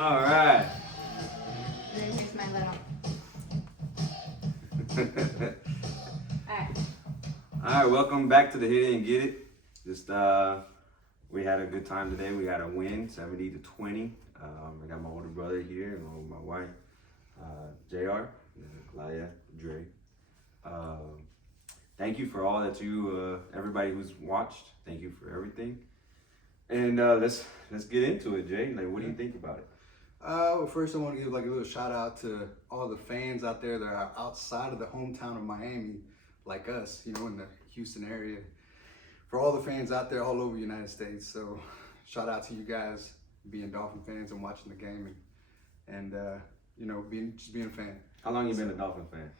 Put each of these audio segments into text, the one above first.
All right. And then here's my little. Alright. All right, welcome back to the Hit It and Get It. Just we had a good time today. We got a win, 70-20. I got my older brother here and my wife, Jr. Laya, Dre. Thank you for all that you, everybody who's watched. Thank you for everything. And let's get into it, Jay. Like, what do you think about it? Well, first I want to give like a little shout out to all the fans out there that are outside of the hometown of Miami, like us, you know, in the Houston area. For all the fans out there all over the United States. So shout out to you guys being Dolphin fans and watching the game and you know, being a fan. How long you been a Dolphin fan?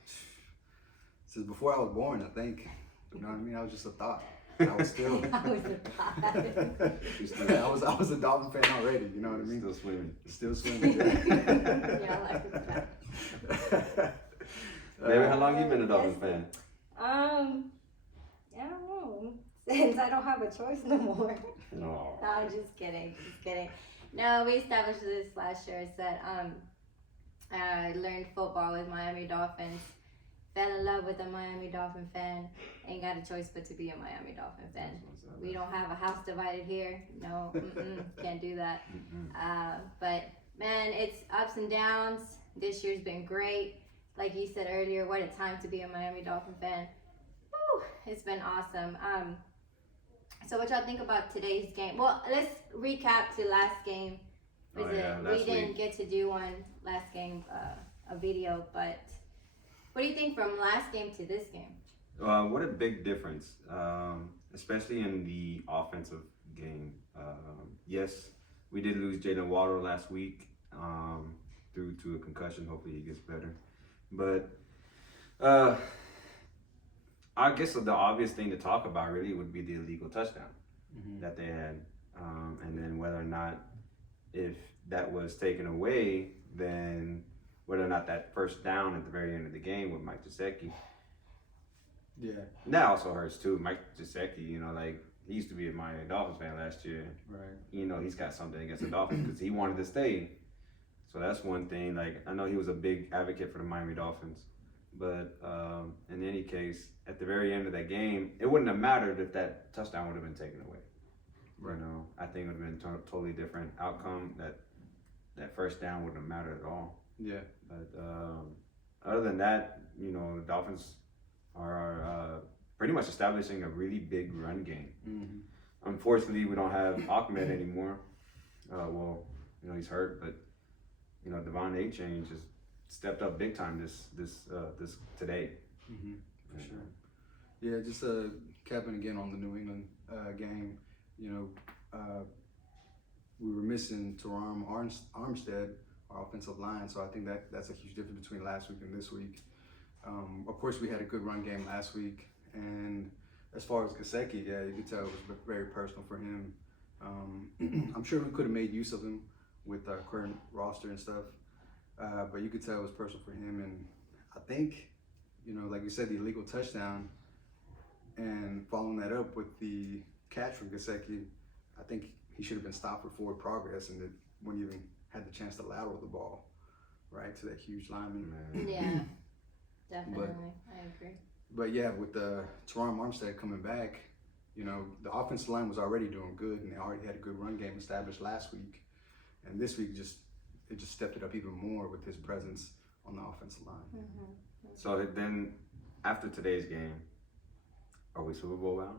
Since before I was born, I think. You know what I mean? I was just a thought. I was still. I was a I was a Dolphin fan already. You know what I mean? Still swimming. Still swimming. Yeah, I like that. Baby, how long you been a Dolphin fan? I don't know. Since I don't have a choice no more. No. No, I'm just kidding. No, we established this last year. It said I learned football with Miami Dolphins. Fell in love with a Miami Dolphin fan. Ain't got a choice but to be a Miami Dolphin fan. We don't have a house divided here. No, can't do that. But man, it's ups and downs. This year's been great. Like you said earlier, what a time to be a Miami Dolphin fan. Woo, it's been awesome. So what y'all think about today's game? Well, let's recap to last game. We didn't get to do one last game, a video, but what do you think from last game to this game? What a big difference, especially in the offensive game. Yes, we did lose Jalen Waddle last week due to a concussion. Hopefully he gets better. But I guess the obvious thing to talk about really would be the illegal touchdown that they had. And then whether or not, if that was taken away, then whether or not that first down at the very end of the game with Mike Gesicki. Yeah. That also hurts too. Mike Gesicki, you know, like, he used to be a Miami Dolphins fan last year. Right. You know, he's got something against the Dolphins because he wanted to stay. So that's one thing. Like, I know he was a big advocate for the Miami Dolphins. But in any case, at the very end of that game, it wouldn't have mattered if that touchdown would have been taken away. Right. You know, I think it would have been a totally different outcome. That first down wouldn't have mattered at all. Yeah. But other than that, you know, the Dolphins are pretty much establishing a really big run game. Unfortunately, we don't have Ahmed anymore. Well, you know, he's hurt, but you know, Devon A-Chain just stepped up big time this today. For sure. Yeah, just capping again on the New England game. You know, we were missing Teron Armstead, our offensive line, so I think that's a huge difference between last week and this week. Of course, we had a good run game last week, and as far as Gesicki, yeah, you could tell it was very personal for him. I'm sure we could have made use of him with our current roster and stuff, but you could tell it was personal for him. And I think, you know, like you said, the illegal touchdown, and following that up with the catch from Gesicki, I think he should have been stopped for forward progress, and it wouldn't even had the chance to lateral the ball, right, to that huge lineman. Yeah, definitely. I agree. But yeah, with the Teron Armstead coming back, you know, the offensive line was already doing good, and they already had a good run game established last week. And this week, it just stepped it up even more with his presence on the offensive line. So then, after today's game, are we Super Bowl bound?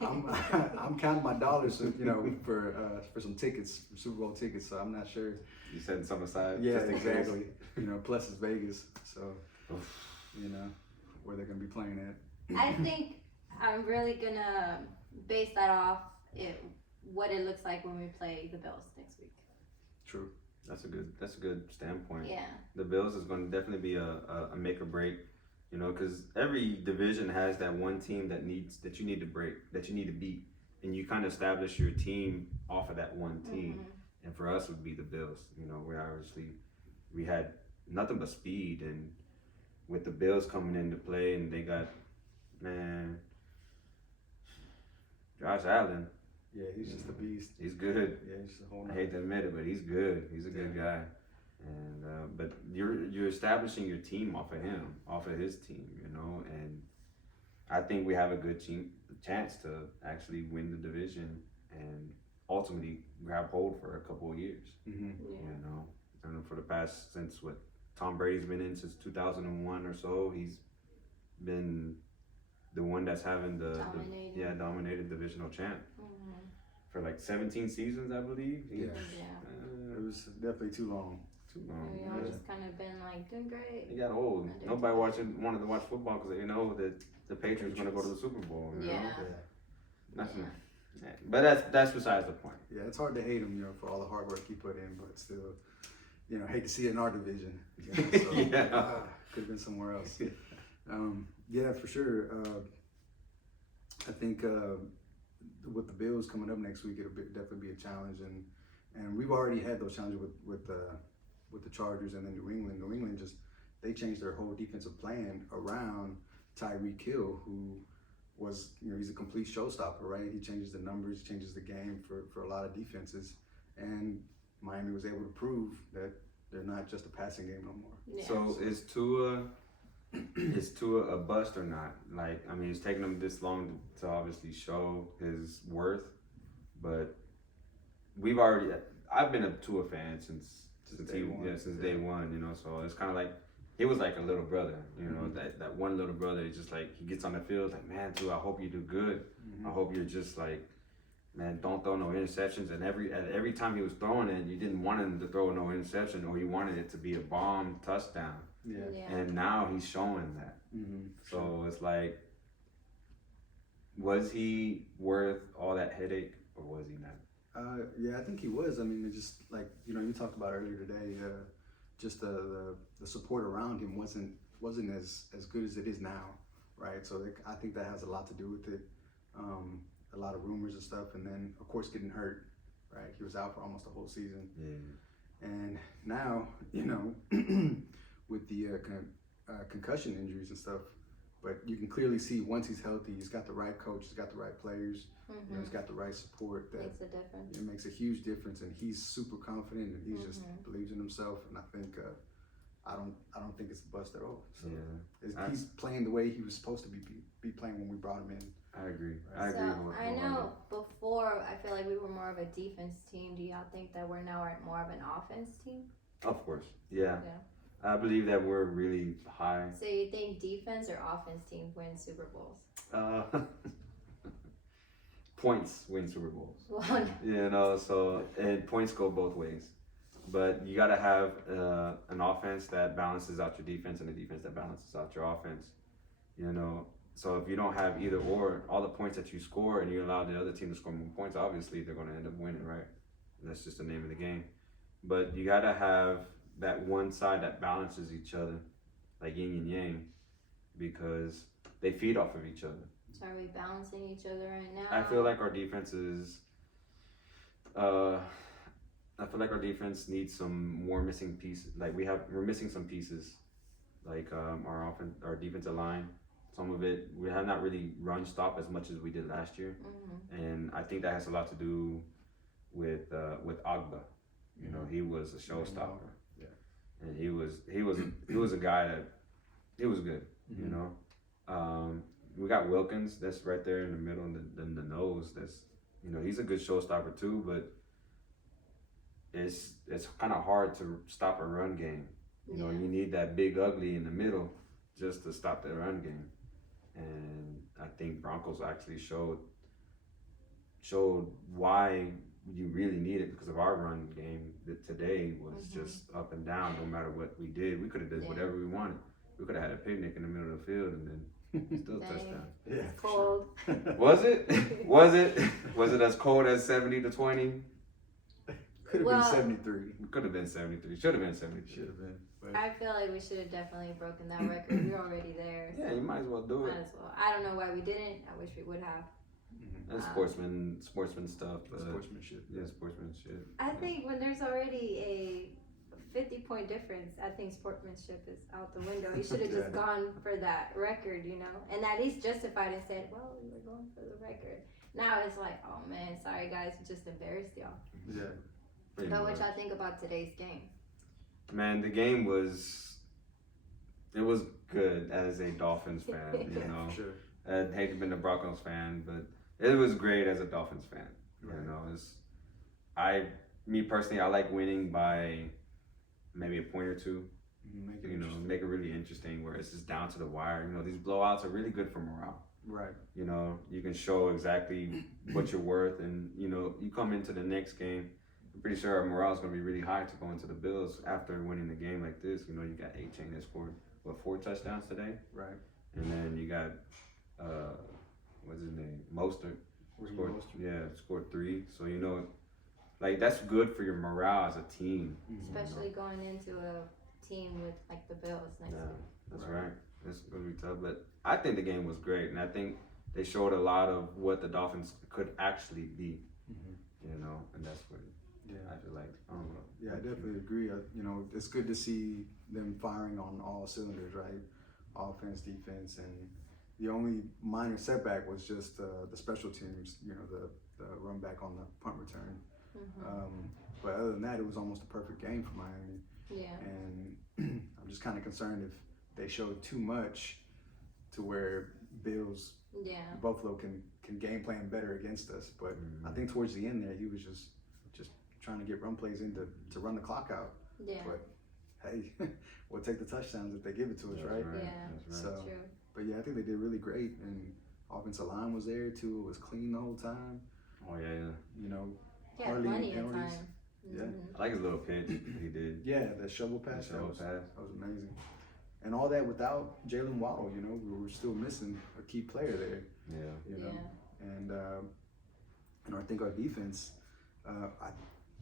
I'm counting my dollars, you know, for some tickets, Super Bowl tickets. So I'm not sure. You setting some aside? Yeah, just in case? exactly. You know, plus it's Vegas, so you know where they're gonna be playing at. I think I'm really gonna base that off what it looks like when we play the Bills next week. True. That's a good standpoint. Yeah. The Bills is going to definitely be a make or break, you know, because every division has that one team that you need to break, that you need to beat, and you kind of establish your team off of that one team. And for us, it would be the Bills. You know, we had nothing but speed, and with the Bills coming into play, and they got, man, Josh Allen. Yeah, he's just a beast. He's good. Yeah, he's just a whole I nother. hate to admit it, but he's good. He's a good guy. And but you're establishing your team off of him, off of his team, you know. And I think we have a good chance to actually win the division and ultimately grab hold for a couple of years. Mm-hmm. You know, and for the past since what Tom Brady's been in since 2001 or so, he's been the one that's having dominated divisional champ for like 17 seasons, I believe. Yeah. It was definitely too long. Too long. We all just kind of been like doing great. He got old. Nobody wanted to watch football because they know that the Patriots going to go to the Super Bowl. You know? Nothing. Yeah. But that's besides the point. Yeah, it's hard to hate him, you know, for all the hard work he put in, but still, you know, hate to see it in our division. You know, so, could have been somewhere else. Yeah, for sure. I think with the Bills coming up next week, it'll definitely be a challenge, and we've already had those challenges with the Chargers and then New England. New England they changed their whole defensive plan around Tyreek Hill, who was, you know, he's a complete showstopper, right? He changes the numbers, he changes the game for a lot of defenses, and Miami was able to prove that they're not just a passing game no more. Yeah. So is Tua a bust or not? Like, I mean, it's taken him this long to obviously show his worth, but I've been a Tua fan since day one, you know, so it's kind of like, he was like a little brother, you know, that one little brother, he's just like, he gets on the field, like, man, Tua, I hope you do good. I hope you're just like, man, don't throw no interceptions. And every time he was throwing it, you didn't want him to throw no interception, or you wanted it to be a bomb touchdown. Yeah. And now he's showing that. So it's like, was he worth all that headache, or was he not? Yeah, I think he was. I mean, it just like, you know, you talked about earlier today, just the support around him wasn't as good as it is now, right? So I think that has a lot to do with it. A lot of rumors and stuff, and then of course getting hurt, right? He was out for almost the whole season. Yeah. And now, you know, with the concussion injuries and stuff, but you can clearly see once he's healthy, he's got the right coach, he's got the right players, you know, he's got the right support. That makes a difference. It makes a huge difference, and he's super confident, and he just believes in himself. And I think I don't think it's a bust at all. So he's playing the way he was supposed to be playing when we brought him in. I agree. Right. I know before I feel like we were more of a defense team. Do y'all think that we're now more of an offense team? Of course. Yeah. I believe that we're really high. So you think defense or offense team win Super Bowls? Points win Super Bowls. Well, You know, so and points go both ways. But you got to have an offense that balances out your defense and a defense that balances out your offense. You know, so if you don't have either or, all the points that you score and you allow the other team to score more points, obviously they're going to end up winning, right? And that's just the name of the game. But you got to have that one side that balances each other, like yin and yang, because they feed off of each other. So are we balancing each other right now? I feel like our defense is. I feel like our defense needs some more missing pieces. Like we're missing some pieces, like our defensive line. Some of it we have not really run stop as much as we did last year, and I think that has a lot to do with Agba. You know, he was a showstopper. And he was a guy that he was good. You know, we got Wilkins that's right there in the middle and the nose. That's, you know, he's a good showstopper too, but it's kind of hard to stop a run game. You know, you need that big ugly in the middle just to stop the run game. And I think Broncos actually showed why you really need it, because of our run game that today was just up and down. No matter what we did, we could have did whatever we wanted. We could have had a picnic in the middle of the field and then still touchdown. Yeah, It's cold. Sure. Was it? Was it as cold as 70 to 20? Could have been 73. Could have been 73. Should have been 73. Should have been. But I feel like we should have definitely broken that record. We were already there. Yeah, you might as well do it. Might as well. I don't know why we didn't. I wish we would have. That's sportsman stuff. sportsmanship. Yeah, sportsmanship. I think when there's already a 50-point difference, I think sportsmanship is out the window. You should have just gone for that record, you know, and at least justified and said, well, we were going for the record. Now it's like, oh man, sorry guys, we just embarrassed y'all. Yeah. Pretty But what much. y'all think about today's game? Man, the game was good as a Dolphins fan. You know, For sure. I'd hate to be a Broncos fan, but it was great as a Dolphins fan. Right. You know, me personally, I like winning by maybe a point or two. Make it You know, interesting. make it really interesting where it's just down to the wire. You know, these blowouts are really good for morale. Right. You know, you can show exactly what you're worth, and you know, you come into the next game. I'm pretty sure our morale is going to be really high to go into the Bills after winning the game like this. You know, you got A-Chain that scored 4 touchdowns today, Right. and then you got what's his name, Mostert scored, scored 3. So you know, like that's good for your morale as a team. Especially going into a team with like the Bills next Yeah, week. that's right. It's gonna be tough, but I think the game was great, and I think they showed a lot of what the Dolphins could actually be. You know, and that's what I feel like. I don't know. Yeah, I definitely agree. You know, it's good to see them firing on all cylinders, right? Offense, defense, and the only minor setback was just the special teams. You know, the run back on the punt return. But other than that, it was almost a perfect game for Miami. Yeah. And I'm just kind of concerned if they showed too much to where Bills, Buffalo can game plan better against us. But I think towards the end there, he was just trying to get run plays in to run the clock out. Yeah. But hey, we'll take the touchdowns if they give it to us, right? Yeah. That's right. So, True. but yeah, I think they did really great, and offensive line was there too. It was clean the whole time. Oh yeah. You know, Yeah, hardly any plenty of penalties. time. Yeah. I like his little pitch he did. Yeah, the shovel pass. The shovel that pass. was amazing. And all that without Jalen Waddle, you know, we were still missing a key player there. Yeah. You know, and I think our defense,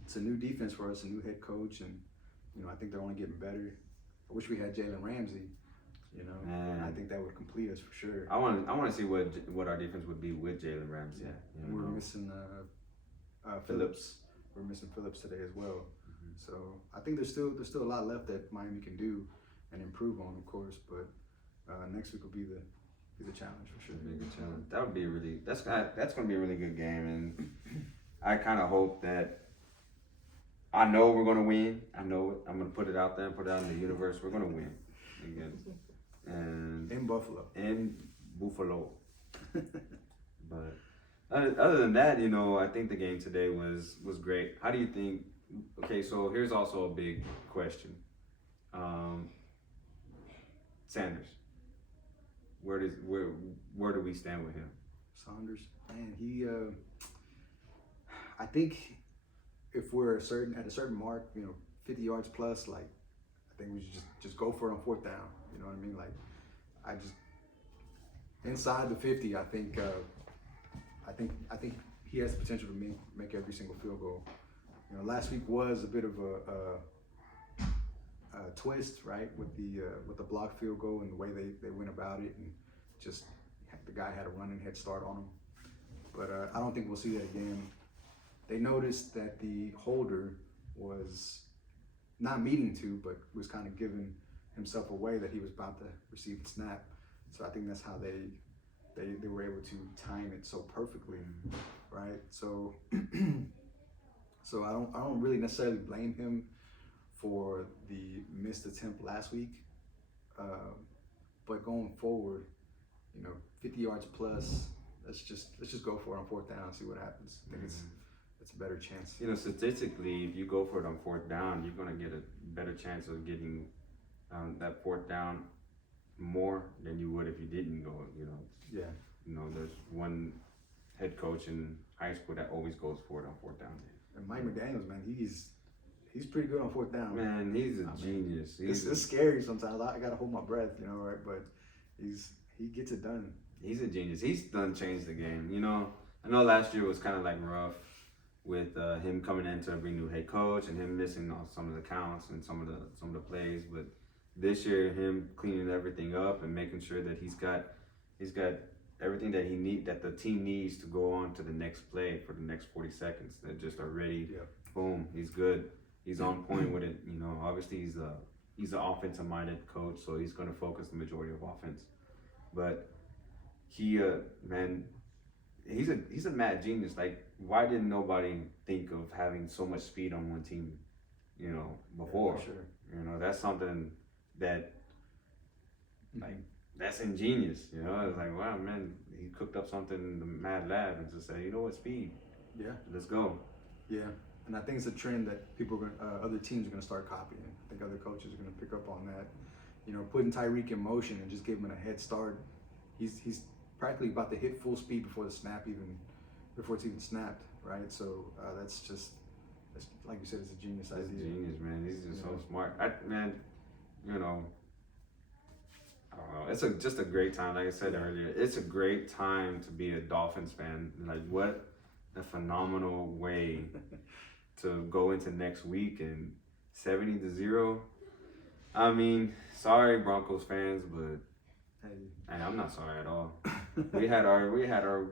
it's a new defense for us, a new head coach, and you know, I think they're only getting better. I wish we had Jalen Ramsey. You know, Man. I think that would complete us for sure. I want to see what our defense would be with Jalen Ramsey. Yeah, You and we're know? missing Phillips. We're missing Phillips today as well. So I think there's still a lot left that Miami can do and improve on, of course. But next week will be the challenge for sure. That'd be a good challenge. That would be that's going to be a really good game, and I kind of hope that. I know we're going to win. I know it. I'm going to put it out there and put it out in the universe. We're going to win against and In Buffalo. in Buffalo. But other than that, you know, I think the game today was great. How do you think? Okay, so here's also a big question. Sanders. Where do we stand with him? Saunders, man, he. I think if we're at a certain mark, you know, 50 yards plus, like I think we should just go for it on 4th down. You know what I mean? Like I just inside the 50, I think he has the potential to make every single field goal. You know, last week was a bit of a twist, right, with the blocked field goal and the way they went about it, and just the guy had a running head start on him. But I don't think we'll see that again. They noticed that the holder was not meaning to, but was kind of giving himself away that he was about to receive the snap. So I think that's how they were able to time it so perfectly, right? So so I don't really necessarily blame him for the missed attempt last week, but going forward, you know, 50 yards plus, let's just go for it on 4th down and see what happens. I think it's a better chance. You know, statistically, if you go for it on 4th down, you're going to get a better chance of getting that 4th down more than you would if you didn't go. You know. Yeah. You know, there's one head coach in high school that always goes for it on 4th down. And Mike McDaniels, man, he's pretty good on 4th down. Man, he's a genius. It's scary sometimes. I gotta hold my breath, you know, right? But he gets it done. He's a genius. He's done changed the game. You know, I know last year was kind of like rough with him coming in to be new head coach and him missing some of the counts and some of the plays. But this year, him cleaning everything up and making sure that he's got everything that the team needs to go on to the next play for the next 40 seconds. That just are ready. Yeah. Boom. He's good. He's on point with it. You know, obviously he's an offensive minded coach, so he's going to focus the majority of offense. But he, man, he's a mad genius. Like, why didn't nobody think of having so much speed on one team, you know, before? Yeah, for sure. You know, that's something that, like, that's ingenious. You know, it's like, wow, man, he cooked up something in the mad lab and just said, you know what, speed. Yeah. Let's go. Yeah, and I think it's a trend that other teams are going to start copying. I think other coaches are going to pick up on that. You know, putting Tyreek in motion and just giving him a head start. He's practically about to hit full speed before it's even snapped, right? So that's like you said, it's a genius That's idea. genius, man. He's just so smart. You know, I don't know. It's just a great time. Like I said earlier, it's a great time to be a Dolphins fan. Like, what a phenomenal way to go into next week and 70-0. I mean, sorry Broncos fans, but hey, I'm not sorry at all. we had our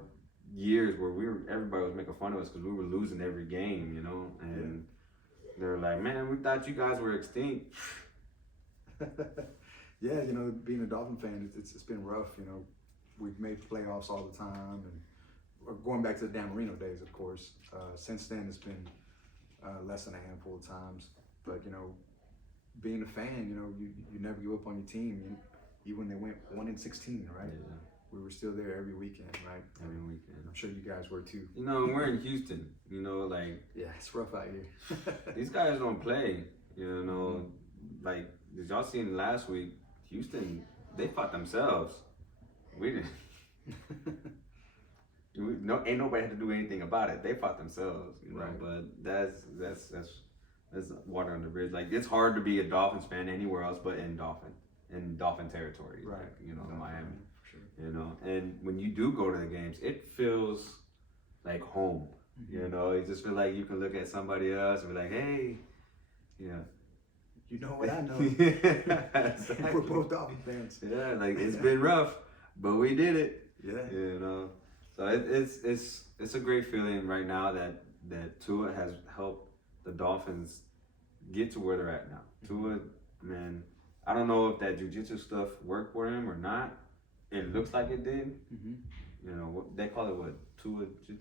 years where everybody was making fun of us because we were losing every game, you know, and they were like, man, we thought you guys were extinct. Yeah, you know, being a Dolphin fan, it's been rough. You know, we've made playoffs all the time, and going back to the Dan Marino days, of course. Since then, it's been less than a handful of times. But you know, being a fan, you know, you never give up on your team. Even when they went 1-16, right? Yeah. We were still there every weekend, right? Every weekend. I'm sure you guys were too. You know, we're in Houston. You know, like, Yeah, it's rough out here. these guys don't play. You know, like, did y'all seen last week? Houston, they fought themselves. We didn't. Ain't nobody had to do anything about it. They fought themselves, you know. Right. But that's water on the bridge. Like, it's hard to be a Dolphins fan anywhere else but in Dolphin territory, Right. Like, you know, Miami. For sure. You know, and when you do go to the games, it feels like home. You know, it just feel like you can look at somebody else and be like, hey, yeah. You know what I know. Yeah, exactly. We're both Dolphin fans. Yeah, like, it's been rough, but we did it. Yeah. You know, so it's a great feeling right now that Tua has helped the Dolphins get to where they're at now. Tua, man, I don't know if that jiu-jitsu stuff worked for him or not. It looks like it did. Mm-hmm. You know, what they call it, what, Tua Jitsu?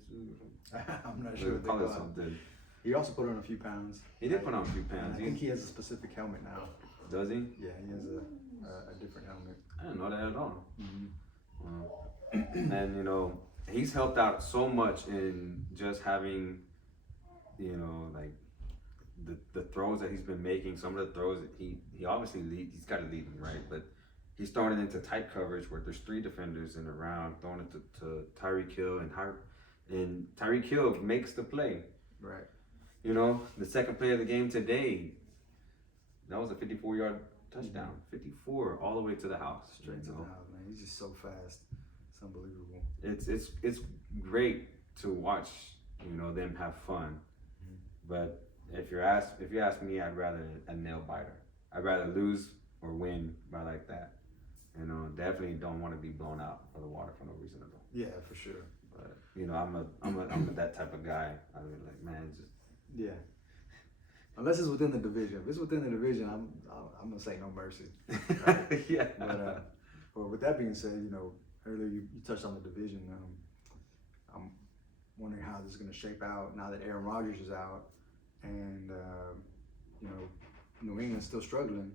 I'm not sure. They call it something. He also put on a few pounds. He did put on a few pounds. I think he has a specific helmet now. Does he? Yeah, he has a different helmet. I didn't know that at all. Mm-hmm. And you know, he's helped out so much in just having, you know, like the throws that he's been making. Some of the throws that he obviously leads. He's got to lead them, right? But he's throwing it into tight coverage where there's 3 defenders in the round, throwing it to Tyreek Hill, and Tyreek Hill makes the play. Right. You know, the second play of the game today, that was a 54-yard touchdown. 54 all the way to the house. Straight to you the know? house, man. He's just so fast. It's unbelievable. It's great to watch, you know, them have fun. But if you ask me, I'd rather a nail biter. I'd rather lose or win by like that. You know, definitely don't want to be blown out of the water for no reason at all. Yeah, for sure. But you know, I'm that type of guy. I'd be like, man, just Yeah. Unless it's within the division. If it's within the division, I'm gonna say no mercy. Right? yeah. But well, with that being said, you know, earlier you touched on the division. I'm wondering how this is gonna shape out now that Aaron Rodgers is out, and you know, New England's still struggling.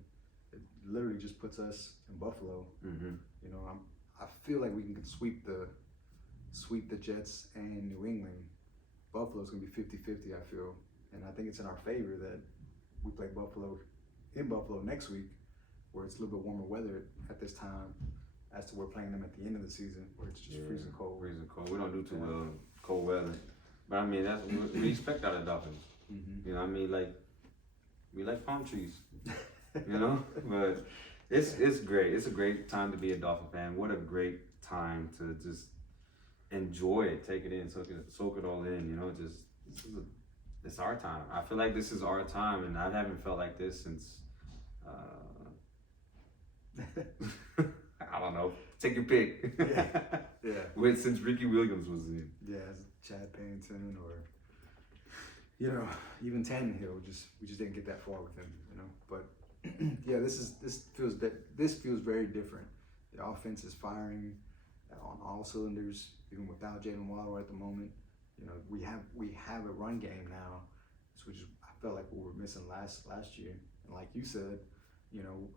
It literally just puts us in Buffalo. Mm-hmm. You know, I feel like we can sweep the Jets and New England. Buffalo's gonna be 50-50, I feel. And I think it's in our favor that we play in Buffalo next week, where it's a little bit warmer weather at this time, as to we're playing them at the end of the season, where it's just freezing cold. Freezing cold. We don't do too well in cold weather. But I mean, that's what we expect out of Dolphins. Mm-hmm. You know what I mean? Like, we like palm trees. You know? But it's great. It's a great time to be a Dolphin fan. What a great time to just enjoy it, take it in, soak it all in. You know, it's our time. I feel like this is our time, and I haven't felt like this since I don't know. Take your pick. Yeah. Since Ricky Williams was in. Yeah, Chad Pennington, or you know, even Tannehill. We just didn't get that far with him, you know. But yeah, this feels very different. The offense is firing. on all cylinders, even without Jalen Waddle at the moment. You know, we have a run game now, which is, I felt like we were missing last year. And like you said, you know,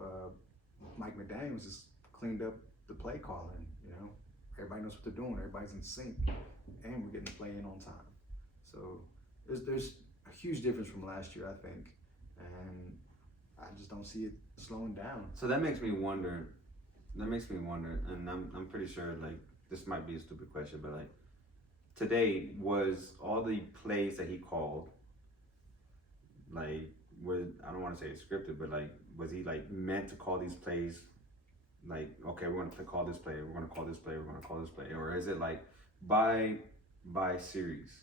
Mike McDaniels has cleaned up the play calling. You know, everybody knows what they're doing. Everybody's in sync, and we're getting the play in on time. So there's a huge difference from last year, I think, and I just don't see it slowing down. So that makes me wonder. And I'm pretty sure, like, this might be a stupid question, but like, today, was all the plays that he called, like, I don't want to say it's scripted, but like, was he like meant to call these plays? Like, okay, we're gonna call this play, we're gonna call this play, we're gonna call this play, or is it like by series?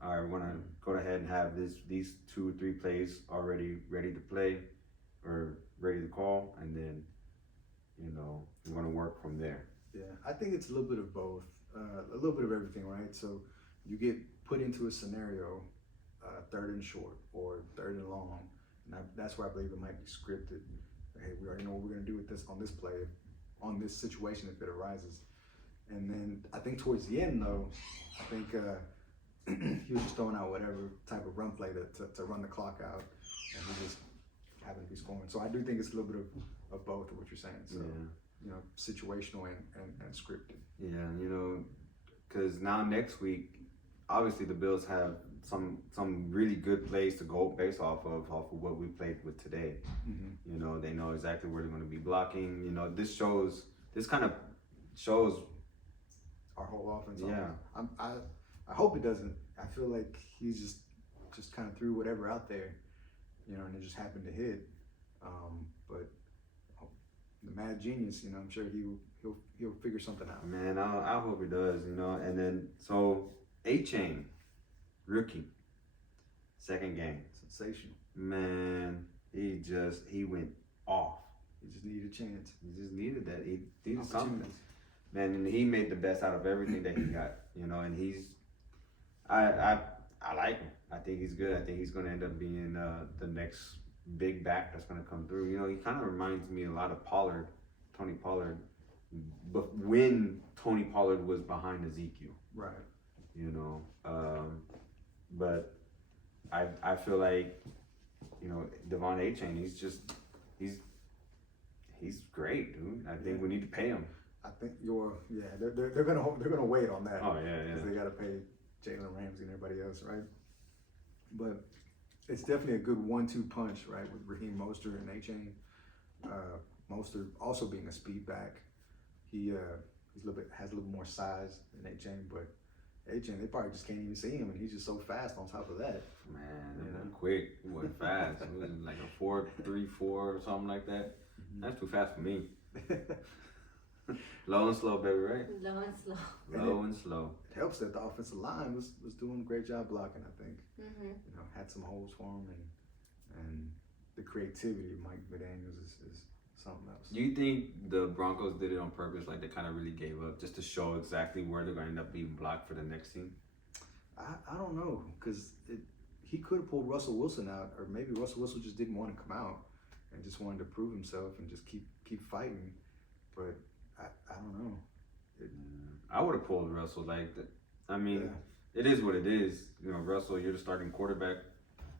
All right, we're gonna go ahead and have these 2 or 3 plays already ready to play or ready to call, and then, you know, we're gonna work from there. Yeah, I think it's a little bit of both, a little bit of everything, right? So you get put into a scenario, 3rd and short or 3rd and long, and that's where I believe it might be scripted. Hey, we already know what we're gonna do with this on this play, on this situation if it arises. And then I think towards the end though, I think he was just throwing out whatever type of run play to run the clock out, and he just happened to be scoring. So I do think it's a little bit of both of what you're saying. So, you know, situational and scripted. Yeah, you know, because now next week, obviously the Bills have some really good plays to go based off of what we played with today. Mm-hmm. You know, they know exactly where they're going to be blocking. You know, this kind of shows our whole offense. Yeah. I hope it doesn't. I feel like he's just kind of threw whatever out there, you know, and it just happened to hit. But the mad genius, you know, I'm sure he'll figure something out. Man, I hope he does. You know, and then so A-Chain, rookie, 2nd game, Sensational. man, he went off. He just needed a chance. He just needed that. He needed something. Man, and he made the best out of everything that he got. You know, and I like him. I think he's good. I think he's going to end up being the next big back that's going to come through. You know, he kind of reminds me a lot of Tony Pollard, but when Tony Pollard was behind Ezekiel. Right. You know, but I feel like, you know, Devon A-Chain, he's great, dude. I think we need to pay him. I think they're gonna wait on that. Oh yeah. Because they gotta pay Jalen Ramsey and everybody else, right? But it's definitely a good 1-2 punch, right? With Raheem Mostert and A-Chain. Mostert also being a speed back, he has a little more size than A-Chain, but A-Chain, they probably just can't even see him, and he's just so fast on top of that. Man, it went quick. It went fast. It was like a 4.34 or something like that. Mm-hmm. That's too fast for me. Low and slow, baby, right? Low and slow. Low and slow. It helps that the offensive line was doing a great job blocking, I think. Mm-hmm. You know, had some holes for him, and the creativity of Mike McDaniels is something else. Do you think the Broncos did it on purpose? Like, they kind of really gave up just to show exactly where they're going to end up being blocked for the next team? I don't know, because he could have pulled Russell Wilson out, or maybe Russell Wilson just didn't want to come out and just wanted to prove himself and just keep fighting. But I don't know. I would have pulled Russell. Like, I mean, It is what it is. You know, Russell, you're the starting quarterback.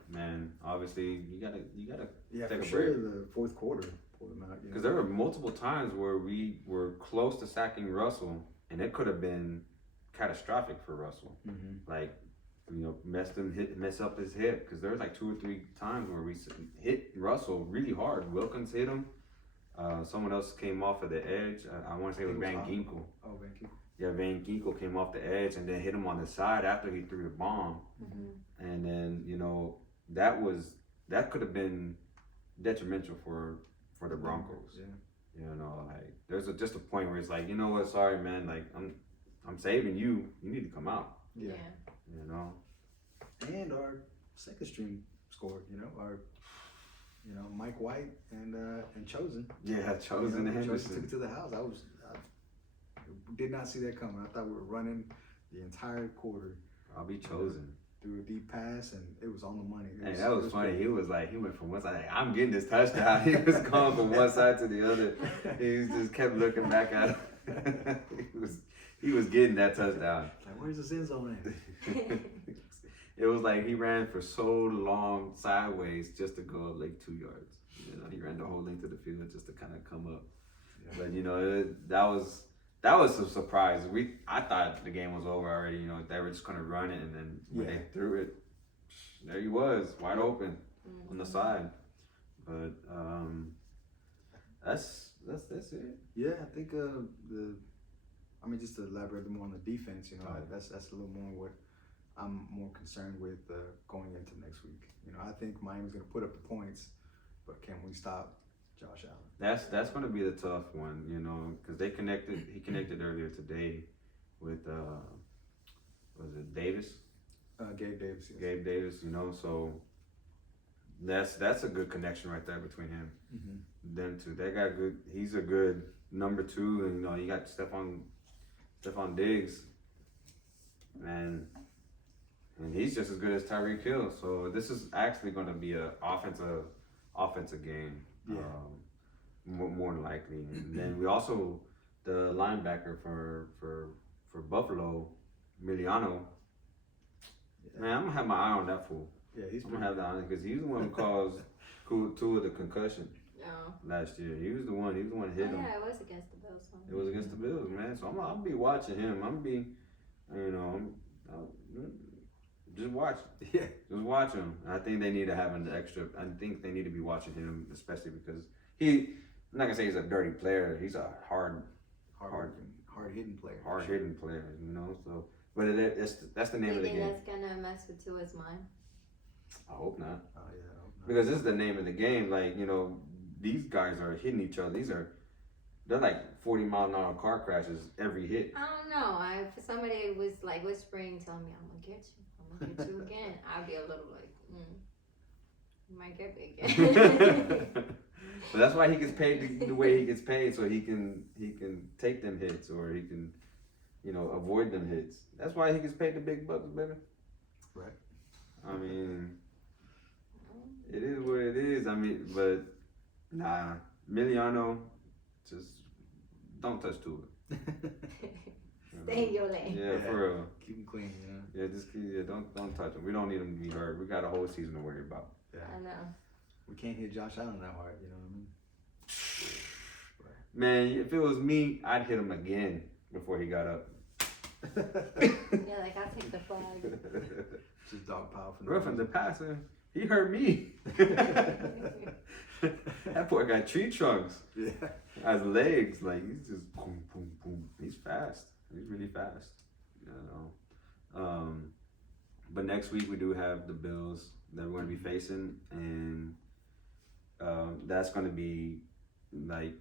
Man, obviously you gotta take a break. The 4th quarter pulled him out. Because there were multiple times where we were close to sacking Russell, and it could have been catastrophic for Russell. Mm-hmm. Like, you know, mess up his hip. Because there was like 2 or 3 times where we hit Russell really hard. Wilkins hit him. Someone else came off of the edge. I want to say it was Van Ginkel. Oh, Van Ginkel. Yeah, Van Ginkel came off the edge and then hit him on the side after he threw the bomb. Mm-hmm. And then, you know, that could have been detrimental for the Broncos. Yeah. You know, like there's just a point where it's like, you know what, sorry man, like I'm saving you. You need to come out. Yeah. You know. And our 2nd string scored, you know, Mike White and Chosen. Yeah, Chosen and Henderson. Chosen took it to the house. I did not see that coming. I thought we were running the entire quarter. I'll be Chosen. Threw a deep pass and it was on the money. Hey, that was funny. He went from one side, like, I'm getting this touchdown. He was going from one side to the other. He just kept looking back at him. he was getting that touchdown. Like, where's the end zone at? It was like he ran for so long sideways just to go up like 2 yards. You know, he ran the whole length of the field just to kind of come up. Yeah. But you know, that was a surprise. I thought the game was over already. You know, they were just gonna run it, and then when they threw it, there he was, wide open on the side. But that's it. Yeah, I think just to elaborate a bit more on the defense, you know, that's a little more what I'm more concerned with going into next week. You know, I think Miami's going to put up the points, but can we stop Josh Allen? That's going to be the tough one, you know, because he connected earlier today with was it Davis? Gabe Davis. Yes. Gabe Davis, you know, so that's a good connection right there between him. Mm-hmm. Them two, they got good. He's a good number 2, and you know, you got Stephon Diggs, and he's just as good as Tyreek Hill. So this is actually going to be a offensive game, more than likely. And then we also the linebacker for Buffalo, Miliano. Yeah. Man, I'm gonna have my eye on that fool. Yeah, I'm gonna have that on because he's the one who caused Tua the concussion last year. He was the one. He was the one who hit him. Yeah, it was against the Bills. It was against the Bills, man. So I'll be watching him. Just watch. Yeah. Just watch him. I think they need to have an extra. I think they need to be watching him, especially because I'm not gonna say he's a dirty player. He's a hard hitting player. Hard hitting player, you know. So, but that's the name of the game. You think that's gonna mess with Tua's mind? I hope not. Oh yeah. I hope not. Because this is the name of the game. Like, you know, these guys are hitting each other. They're like 40-mile-an-hour car crashes every hit. I don't know. If somebody was like whispering, telling me, I'm gonna get you again, I'd be a little like, you might get me again. But that's why he gets paid the way he gets paid, so he can take them hits, or he can, you know, avoid them hits. That's why he gets paid the big bucks, baby. Right. I mean, it is what it is. I mean, but nah, Miliano, just don't touch to it. Stay in your lane. Yeah, for real. Keep him clean, you know. Yeah, don't touch him. We don't need him to be hurt. We got a whole season to worry about. Yeah. I know. We can't hit Josh Allen that hard, you know what I mean? Man, if it was me, I'd hit him again before he got up. Yeah, like I'll take the flag. Just dog power from Roughing the passer. He hurt me. That boy got tree trunks. Yeah. As legs, like he's just boom, boom, boom. He's fast. He's really fast. You know. But next week we do have the Bills that we're going to be facing, and that's going to be like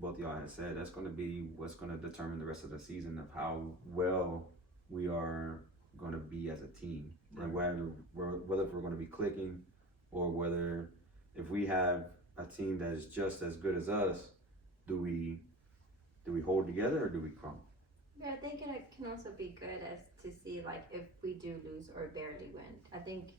both of y'all had said. That's going to be what's going to determine the rest of the season of how well we are going to be as a team, and whether we're going to be clicking, or whether if we have a team that is just as good as us, do we hold together or do we crumble? Yeah, I think it can also be good as to see like if we do lose or barely win. I think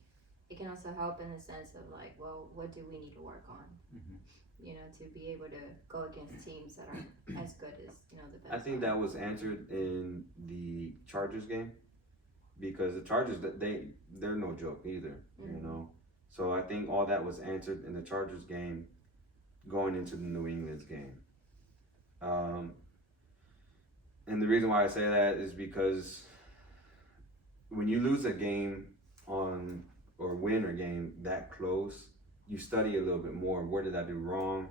it can also help in the sense of like, well, what do we need to work on? Mm-hmm. You know, to be able to go against teams that are as good as, you know, the best. I think that was answered in the Chargers game, because the Chargers, they're no joke either, you know. So I think all that was answered in the Chargers game going into the New England's game. And the reason why I say that is because when you lose a game or win a game that close, you study a little bit more. Where did I do wrong?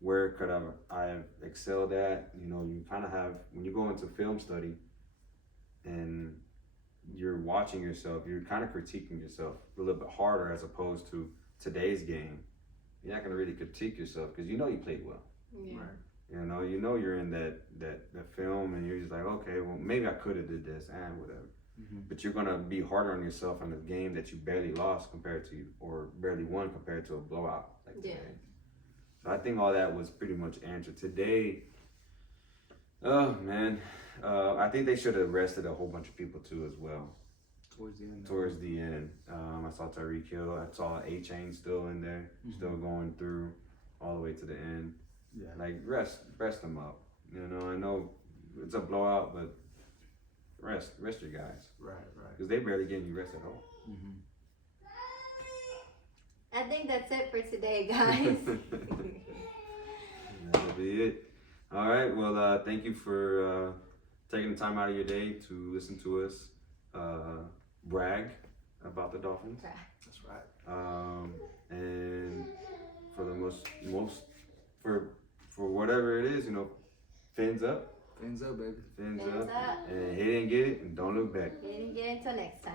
Where could I have excelled at? You know, you kind of have, when you go into film study and you're watching yourself, you're kind of critiquing yourself a little bit harder, as opposed to today's game. You're not going to really critique yourself because you know you played well. Yeah. Right. You know you're in that film, and you're just like, okay, well, maybe I could have did this and whatever. Mm-hmm. But you're going to be harder on yourself in a game that you barely lost or barely won compared to a blowout like today. So I think all that was pretty much answered. Today, oh man, I think they should have arrested a whole bunch of people too as well. Towards the end. I saw Tyreek Hill. I saw A-Chain still in there, still going through all the way to the end. Yeah. Like rest them up. You know, I know it's a blowout, but rest your guys Right. because they barely getting you rest at all. Mm-hmm. I think that's it for today, guys. That'll be it. All right. Well, thank you for taking the time out of your day to listen to us brag about the Dolphins. That's right. And for the most for whatever it is, you know, fins up, Fins up, baby. fins Fins up, up. and hit and get it, and don't look back. Get it until next time.